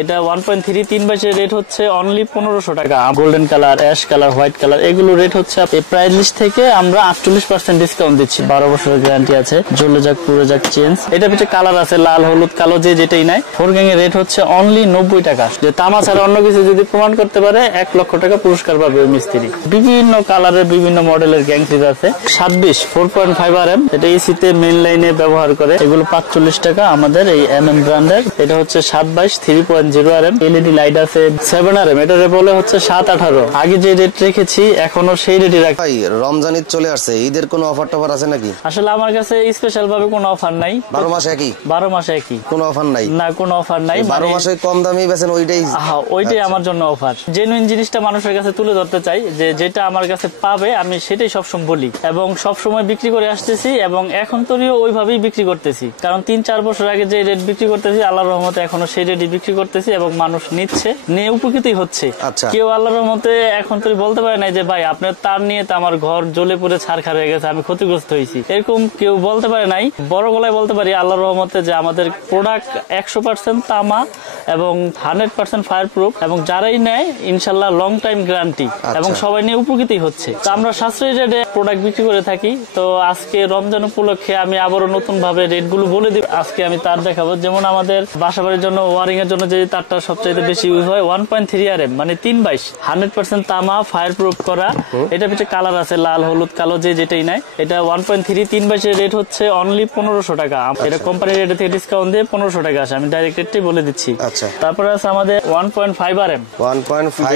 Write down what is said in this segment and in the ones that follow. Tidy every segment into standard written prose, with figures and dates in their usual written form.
এটা 1.3 3/2 রেট হচ্ছে অনলি 1500 টাকা। Golden colour, ash colour, white colour এগুলো রেট হচ্ছে প্রাইস লিস্ট থেকে আমরা 48% ডিসকাউন্ট দিচ্ছি। 12 বছরের গ্যারান্টি আছে, জ্বলে যাক পুরো যাক চেঞ্জ। এটা পিছে কালার আছে লাল, হলুদ, কালো, যে যেটাই নাই। 4 গ্যাং এর রেট হচ্ছে অনলি 90 টাকা। যে তামা ছাড়া অন্য কিছু যদি প্রমাণ করতে পারে 1 লক্ষ টাকা পুরস্কার পাবে ওই মিস্ত্রি। বিভিন্ন কালারের বিভিন্ন মডেলের গ্যাং সিজ আছে। 26 4.5 RM, এটা এসিতে মেইন লাইনে ব্যবহার করে, এগুলো 45 টাকা আমাদের এই MM ব্র্যান্ডের। এটা হচ্ছে 27 3.0 RM। এলইডি লাইট আছে 7 RM, এটা বলে হচ্ছে 7-18। আগে যে রেট রেখেছি এখনো সেই রেটই রাখি। ভাই রমজান ঈদ চলে আসছে, ঈদের কোনো অফার টফার আছে নাকি? আসলে আমার কাছে স্পেশাল ভাবে কোনো অফার নাই। 12 মাস একই? 12 মাসে একই, কোনো অফার নাই? না, কোনো অফার নাই। 12 মাসে কম দামে বেচেন ওইটাই? হ্যাঁ, ওইটাই আমার জন্য অফার। জেনুইন জিনিসটা মানুষের কাছে তুলে ধরতে চাই, যে যেটা আমার কাছে পাবে আমি সেটাই সবসময় বলি এবং সবসময় বিক্রি করে আসতেছি এবং এখন তরিও ওইভাবেই বিক্রি করতেছি। কারণ 3-4 বছর আগে যে রেট বিক্রি করতেছি আল্লাহর রহমতে এখনো সেই রেটই বিক্রি করতেছি এবং মানুষ নিচ্ছে, নিয়ে উপকৃতই হচ্ছে। কেউ আল্লাহর রহমতে এখন তরি বলতে পারে নাই যে ভাই আপনার তার নিয়ে তো আমার ঘর জ্বলে পুড়ে ছারখার হয়ে গেছে, আমি ক্ষতিগ্রস্ত হয়েছি, এরকম কেউ বলতে পারে নাই। বড় গলায় বলতে পারি আল্লাহর রহমতে যে আমাদের প্রোডাক্ট 100% তামা এবং 100% ফায়ার প্রুফ এবং যারাই নেয় ইনশাল্লাহ লং টাইম গ্যারান্টি এবং সবাই নিয়ে উপকৃতই হচ্ছে। তো আমরা সাশ্রয়ী রেটে প্রোডাক্ট বিক্রি করে থাকি। তো আজকে রমজান উপলক্ষে আমি আবারও নতুন ভাবে রেট গুলো বলে দিব। আজকে আমি তার দেখাবো, যেমন আমাদের বাসাবাড়ির জন্য ওয়ারিং এর জন্য যে তারটা সবচেয়ে বেশি ইউজ হয় 1.3 RM, মানে 3/22, 100% তামা, ফায়ার প্রুফ করা। এটা পিছে কালার আছে লাল, হলুদ, কালো, যে যেটাই নাই। এটা 1.3 3/22 রেট হচ্ছে অনলি 1500 টাকা। এটা কোম্পানি রেট থেকে ডিসকাউন্ট দিয়ে 1500 টাকা আসে, আমি ডাইরেক্ট রেটটাই বলে দিচ্ছি। তারপরে আছে আমাদের 1.5 RM,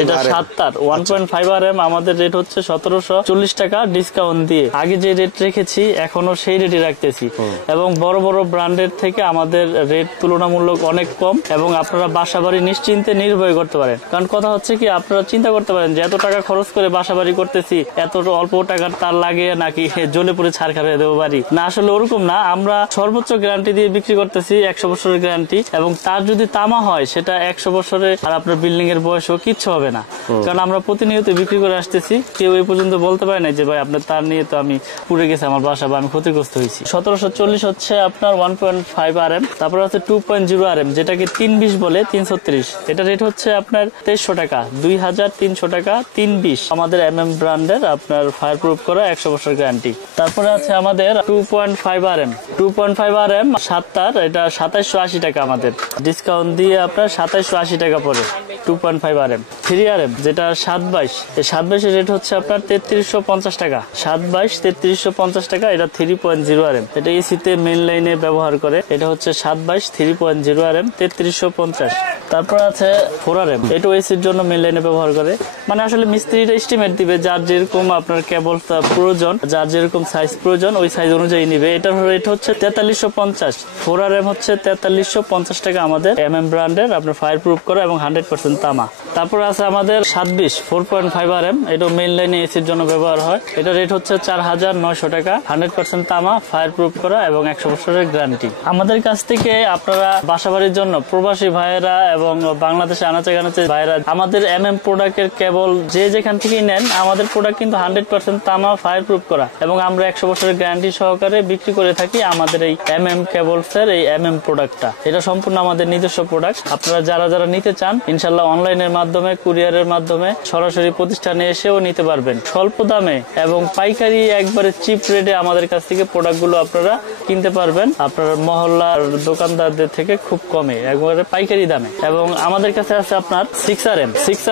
এটা 7 তার 1.5 RM, আমাদের রেট হচ্ছে 1740 টাকা ডিসকাউন্ট দিয়ে। আগে যে রেট রেখেছি এখনো সেই রেটই রাখতেছি এবং বড় বড় ব্র্যান্ডের থেকে আমাদের রেট তুলনামূলক অনেক কম এবং আপনারা বাসাবাড়ি নিশ্চিন্তে নির্ভয় করতে পারেন। কারণ কথা হচ্ছে কি, আপনারা চিন্তা করতে পারেন যে এত টাকা খরচ করে বাসাবাড়ি করতেছি, এত অল্প টাকার তার লাগে নাকি জ্বলে পুড়ে ছারখার হয়ে দেবো বাড়ি। না, আসলে ওরকম না। আমরা সর্বোচ্চ গ্যারান্টি দিয়ে বিক্রি করতেছি, 100 বছরের গ্যারান্টি, এবং তার যদি তামা হয় সেটা 100 বছরে আর আপনার বিল্ডিং এর বয়সও কিচ্ছু হবে না। কারণ আমরা প্রতিনিয়ত বিক্রি করে আসতেছি, কেউ এই পর্যন্ত বলতে পারে না যে ভাই আপনার তার নিয়ে তো আমি পুড়ে গেছে আমার বাসা বা আমি ক্ষতিগ্রস্ত হয়েছি। 1740 হচ্ছে আপনার 1.5 RM। তারপর হচ্ছে 2.0 RM, যেটাকে 320 বলে, 336। এটা রেট হচ্ছে আপনার 2300 টাকা, 2300 টাকা, 320। আমাদের MM ব্র্যান্ডের আপনার ফায়ার প্রুফ করা 100 বছর গ্যারান্টি। তারপরে আছে আমাদের 2.5 RM, 2.5 RM 7 তার, এটা 2780 টাকা আমাদের ডিসকাউন্ট দিয়ে আপনার 2780 টাকা পড়ে। 2.5 RM 3 RM, যেটা 722, এই 722 এর রেট হচ্ছে আপনার 3350 টাকা, 722 3350 টাকা। এটা 3.0 RM, এটা এসিতে মেইন লাইনে ব্যবহার করে। এটা হচ্ছে 722 3.0 RM 3350। তারপর আছে 4 RM, এটা এসির জন্য মেইন লাইনে ব্যবহার করে। মানে আসলে মিস্ত্রিটা এস্টিমেট দিবে যার যেরকম আপনার কেবল প্রয়োজন, যার যেরকম সাইজ প্রয়োজন ওই সাইজ অনুযায়ী নিবে। এটার রেট হচ্ছে 4350। 4 RM হচ্ছে 4350 টাকা আমাদের MM ব্র্যান্ডের আপনার ফায়ার প্রুফ করা এবং 100% তামা। তারপর আছে আমাদের 27 4.5 RM, এটা মেইন লাইনে এসির জন্য ব্যবহার হয়। এটা রেট হচ্ছে 4900 টাকা, 100% তামা, ফায়ার প্রুফ করা এবং 100 বছরের গ্যারান্টি। আমাদের কাছ থেকে আপনারা বাসাবাড়ির জন্য প্রবাসী ভাইয়েরা এবং বাংলাদেশে আনাচে কানাচে ভাইয়েরা আমাদের MM প্রোডাক্টের কেবল যে যেখান থেকেই নেন, আমাদের প্রোডাক্ট কিন্তু 100% তামা, ফায়ার প্রুফ করা এবং আমরা 100 বছরের গ্যারান্টি সহকারে বিক্রি করে থাকি। আমাদের এই MM কেবলসের এই MM প্রোডাক্টটা, এটা সম্পূর্ণ আমাদের নিজস্ব প্রোডাক্ট। আপনারা যারা যারা নিতে চান ইনশাল্লাহ অনলাইনের মাধ্যমে, কুরিয়ারের মাধ্যমে, সরাসরি প্রতিষ্ঠানে এসেও নিতে পারবেন স্বল্প দামে এবং পাইকারি একবারে চিপ রেটে আমাদের কাছ থেকে প্রোডাক্টগুলো আপনারা কিনতে পারবেন আপনার মহল্লার দোকানদারদের থেকে খুব কমে, একবারে পাইকারি দামে। এবং আমাদের কাছে আছে আপনার 6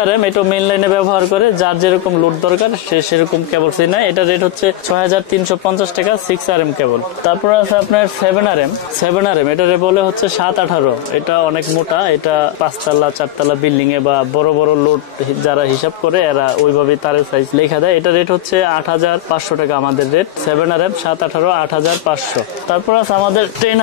RM, এটা মেইন লাইনে ব্যবহার করে, যার যেরকম লোড দরকার সে সেরকম কেবল সে নেয়। এটা রেট হচ্ছে 6350 টাকা, 6 RM কেবল। তারপর আছে আপনার 7 RM, এটা বলে হচ্ছে 7-18। এটা অনেক মোটা, এটা 5 তলা 4 তলা বিল্ডিং এ বা বড় বড় লোড যারা হিসাব করে এরা ওইভাবে তারের সাইজ লেখা দেয়। এটা রেট হচ্ছে 8500 টাকা আমাদের রেট। 7 RM 7-18 8500। তারপর আছে আমাদের 10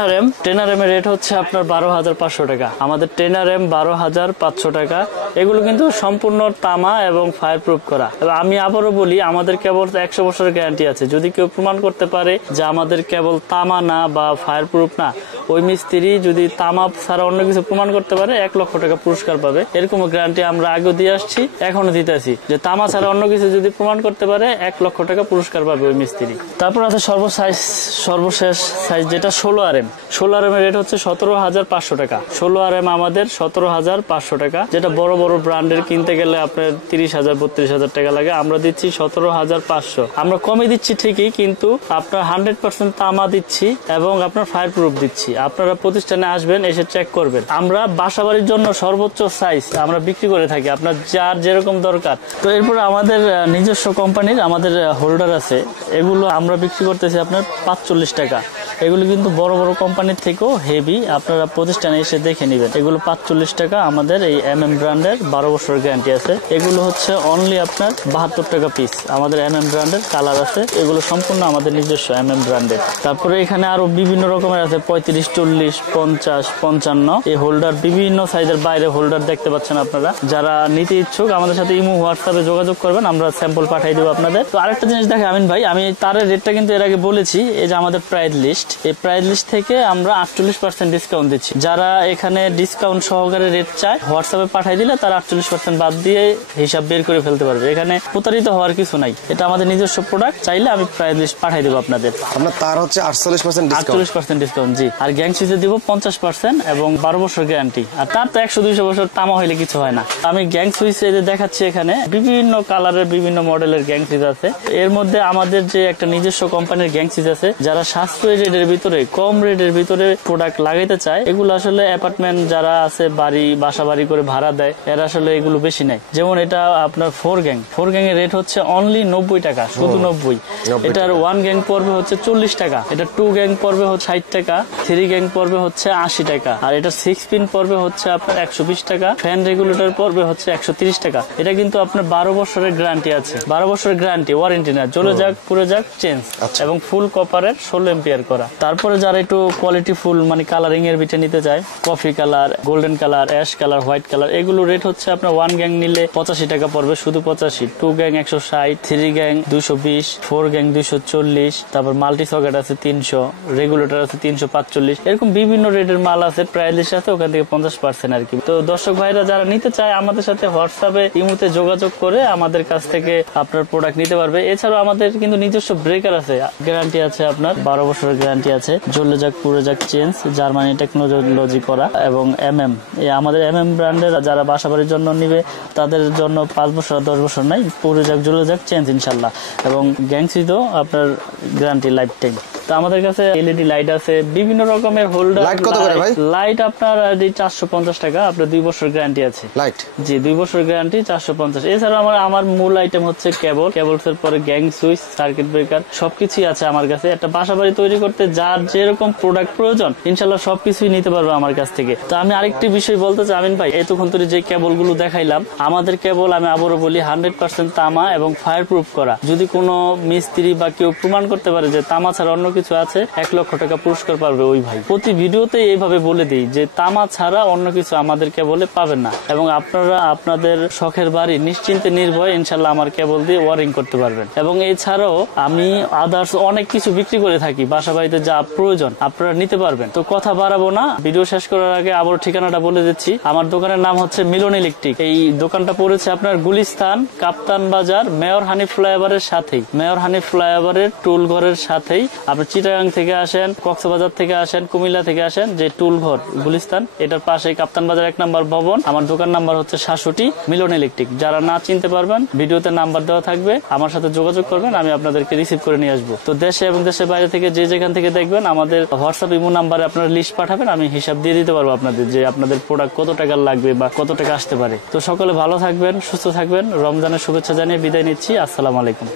RM এর রেট হচ্ছে আপনার 12500 টাকা, আমাদের 10 RM 12500 টাকা। এগুলো কিন্তু সম্পূর্ণ তামা এবং ফায়ার প্রুফ করা। আমি আবারও বলি, আমাদের কেবল 100 বছরের গ্যারান্টি আছে। যদি কেউ প্রমাণ করতে পারে যে আমাদের কেবল তামা না বা ফায়ার প্রুফ না, ওই মিস্ত্রি যদি তামা ছাড়া অন্য কিছু প্রমাণ করতে পারে 1 লক্ষ টাকা পুরস্কার পাবে। এরকম গ্যারান্টি আমরা আগেও দিয়ে আসছি, এখনো দিতেছি, যে তামা ছাড়া অন্য কিছু যদি প্রমাণ করতে পারে 1 লক্ষ টাকা পুরস্কার পাবে ওই মিস্ত্রি। তারপর আছে সর্বশেষ সাইজ যেটা 16RM। 16RM এর রেট হচ্ছে 17,500 টাকা। 16RM আমাদের 17,500 টাকা, যেটা বড় বড় ব্র্যান্ডের কিনতে গেলে আপনার 30,000 32,000 টাকা লাগে। আমরা দিচ্ছি 17,500। আমরা কমে দিচ্ছি ঠিকই, কিন্তু আপনার 100% তামা দিচ্ছি এবং আপনার ফায়ার প্রুফ দিচ্ছি। আপনারা প্রতিষ্ঠানে আসবেন, এসে চেক করবেন। আমরা বাসাবাড়ির জন্য সর্বোচ্চ সাইজ আমরা বিক্রি করে থাকি, আপনার যার যেরকম দরকার। তো এরপর আমাদের নিজস্ব কোম্পানির আমাদের হোল্ডার আছে, এগুলো আমরা বিক্রি করতেছি আপনার 45 টাকা। এগুলো কিন্তু বড় বড় কোম্পানির থেকেও হেভি, আপনারা প্রতিষ্ঠানে এসে দেখে নেবেন। এগুলো 45 টাকা। আমাদের এই MM ব্র্যান্ডের 12 বছর গ্যারান্টি আছে। এগুলো হচ্ছে অনলি আপনার 72 টাকা পিস। আমাদের MM ব্র্যান্ডের কালার আছে, এগুলো সম্পূর্ণ আমাদের নিজস্ব MM ব্র্যান্ডের। তারপরে এখানে আরো বিভিন্ন রকমের আছে 35, 40, 50, 55 এই হোল্ডার, বিভিন্ন সাইজের বাইরে হোল্ডার দেখতে পাচ্ছেন আপনারা। যারা নিতে ইচ্ছুক আমাদের সাথে ইমো হোয়াটসঅ্যাপে যোগাযোগ করবেন, আমরা স্যাম্পল পাঠিয়ে দেবো আপনাদের। তো আরেকটা জিনিস দেখে আমিন ভাই, আমি তার রেটটা কিন্তু এর আগে বলেছি, এই যে আমাদের প্রাইস লিস্ট, এই প্রাইস লিস্ট থেকে আমরা 48% ডিসকাউন্ট দিচ্ছি। যারা এখানে ডিসকাউন্ট সহকারে রেট চায় হোয়াটসঅ্যাপে পাঠিয়ে দিলে তারা 48% বাদ দিয়ে হিসাব বের করে ফেলতে পারবে। এখানে প্রতারিত হওয়ার কিছু নাই, এটা আমাদের নিজস্ব প্রোডাক্ট। চাইলে আমি প্রাইস লিস্ট পাঠিয়ে দেবো আপনাদের। আপনার তার হচ্ছে 48% ডিসকাউন্ট। 48% ডিসকাউন্ট, জি। আর গ্যাং সুইচে দিব 50% এবং 12 বছর গ্যারান্টি। আর তার তো 100-200 বছর তামা হইলে কিছু হয় না। আমি গ্যাং সুইচ এই যে দেখাচ্ছি, এখানে বিভিন্ন কালারের বিভিন্ন মডেলের গ্যাং সুইচ আছে। এর মধ্যে আমাদের যে একটা নিজস্ব কোম্পানির গ্যাং সুইচ আছে, যারা সাশ্রয়ী রেটের ভিতরে কম রেটের ভিতরে প্রোডাক্ট লাগাইতে চায়, এগুলো আসলে অ্যাপার্টমেন্ট যারা আছে, বাসা বাড়ি করে ভাড়া দেয়, এরা আসলে এগুলো বেশি নেয়। যেমন এটা আপনার 4 গ্যাং এর রেট হচ্ছে অনলি 90 টাকা, শুধু 90। এটার 1 গ্যাং পড়বে হচ্ছে 40 টাকা, এটা 2 গ্যাং পড়বে হচ্ছে 60 টাকা, 3 গ্যাং পড়বে হচ্ছে 80 টাকা, আর এটা 6 পিন পড়বে হচ্ছে আপনার 120 টাকা, ফ্যান রেগুলেটর পড়বে হচ্ছে 130 টাকা। এটা কিন্তু আপনার 12 বছরের গ্যারান্টি আছে, 12 বছরের গ্যারান্টি, ওয়ারেন্টি না, জ্বলে যাক পুড়ে যাক চেঞ্জ, এবং ফুল কপারের 16 এম্পিয়ার করা। তারপরে যারা একটু কোয়ালিটি ফুল মানে কালারিং এর ভিতরে নিতে চায়, coffee colour, golden colour, ash colour, white colour, এগুলো রেট হচ্ছে আপনার 1 গ্যাং নিলে 85 টাকা পড়বে, শুধু 85, 2 গ্যাং 160, 3 গ্যাং 220, 4 গ্যাং 240, তারপর মাল্টি সকেট আছে 300, রেগুলেটর আছে 345, এরকম বিভিন্ন রেটের মাল আছে, প্রাইস আছে ওখান থেকে 50% আর কি। তো দর্শক ভাইরা যারা নিতে চায় আমাদের সাথে হোয়াটসঅ্যাপে ইমোতে যোগাযোগ করে আমাদের কাছ থেকে আপনার প্রোডাক্ট নিতে পারবে। এছাড়াও আমাদের কিন্তু নিজস্ব ব্রেকার আছে, গ্যারান্টি আছে আপনার 12 বছরের গ্যারান্টি আছে, জ্বলে যাক পুড়ে যাক চেঞ্জ, জার্মানি টেকনোলজি করা, এবং MM এই আমাদের MM ব্র্যান্ডের যারা বাসাবাড়ির জন্য নিবে তাদের জন্য 5 বছর 10 বছর নাই, পুড়ে যাক জ্বলে যাক চেঞ্জ ইনশাল্লাহ। এবং গ্যাংসিতেও আপনার গ্যারান্টি লাইফ টাইম। তো আমাদের কাছে LED লাইট আছে, বিভিন্ন রকমের হোল্ডার। লাইট কত করে ভাই? লাইট আপনার 450 টাকা, আপনার 2 বছর গ্যারান্টি আছে লাইট, জি, 2 বছর গ্যারান্টি 450। এছাড়া আমার মূল আইটেম হচ্ছে কেবলস এর পরে গ্যাং সুইচ, সার্কিট ব্রেকার, সবকিছুই আছে আমার কাছে। একটা বাসাবাড়ি তৈরি করতে যার যেরকম প্রোডাক্ট প্রয়োজন ইনশাল্লাহ সবকিছুই নিতে পারবে আমার কাছ থেকে। তো আমি আরেকটি বিষয় বলতে চাই আমিন ভাই, এতক্ষণ ধরে যে কেবল গুলো দেখাইলাম, আমাদের কেবল আমি আবারও বলি 100% তামা এবং ফায়ার প্রুফ করা। যদি কোনো মিস্ত্রি বা কেউ প্রমাণ করতে পারে যে তামা ছাড়া অন্য কিছু আছে, 1 লক্ষ টাকা পুরস্কার পাবে ওই ভাই। প্রতি ভিডিওতে এইভাবে বলে দিই যে তামা ছাড়া অন্য কিছু আমাদের কেবলে পাবেন না, এবং আপনারা আপনাদের শখের বাড়ি নিশ্চিন্তে নির্ভয়ে ইনশাল্লাহ আমার কেবল দিয়ে ওয়ারিং করতে পারবেন। এবং এছাড়াও আমি আদার্স অনেক কিছু বিক্রি করে থাকি, বাসা বাড়িতে যা প্রয়োজন আপনারা নিতে পারবেন। তো কথা বাড়াবো না, ভিডিও শেষ করার আগে আবার ঠিকানাটা বলে দিচ্ছি। আমার দোকানের নাম হচ্ছে মিলন ইলেকট্রিক। এই দোকানটা পড়েছে আপনার গুলিস্তান কাপ্তান বাজার, মেয়র হানিফ ফ্লাইওভারের সাথেই, মেয়র হানিফ ফ্লাইওভারের টুল ঘরের সাথেই। আপনি চিটাগাং থেকে আসেন, কক্সবাজার থেকে আসেন, কুমিল্লা থেকে আসেন, যে টুল ঘর গুলিস্তান, এটার পাশেই কাপ্তান বাজার 1 নম্বর ভবন। আমার দোকান নাম্বার হচ্ছে 66 মিলন ইলেকট্রিক। যারা না চিনতে পারবেন ভিডিওতে নাম্বার দেওয়া থাকবে, আমার সাথে যোগাযোগ করবেন, আমি আপনাদেরকে রিসিভ করে নিয়ে আসবো। তো দেশে এবং দেশের বাইরে থেকে যে যেখান থেকে দেখবেন আমাদের হোয়াটসঅ্যাপ ইমো নাম্বারে আপনার লিস্ট পাঠাবেন, আমি হিসাব দিয়ে দিতে পারবো আপনাদের যে আপনাদের প্রোডাক্ট কত টাকার লাগবে বা কত টাকা আসতে পারে। তো সকলে ভালো থাকবেন, সুস্থ থাকবেন, রমজানের শুভেচ্ছা জানিয়ে বিদায় নিচ্ছি। আসসালামু আলাইকুম।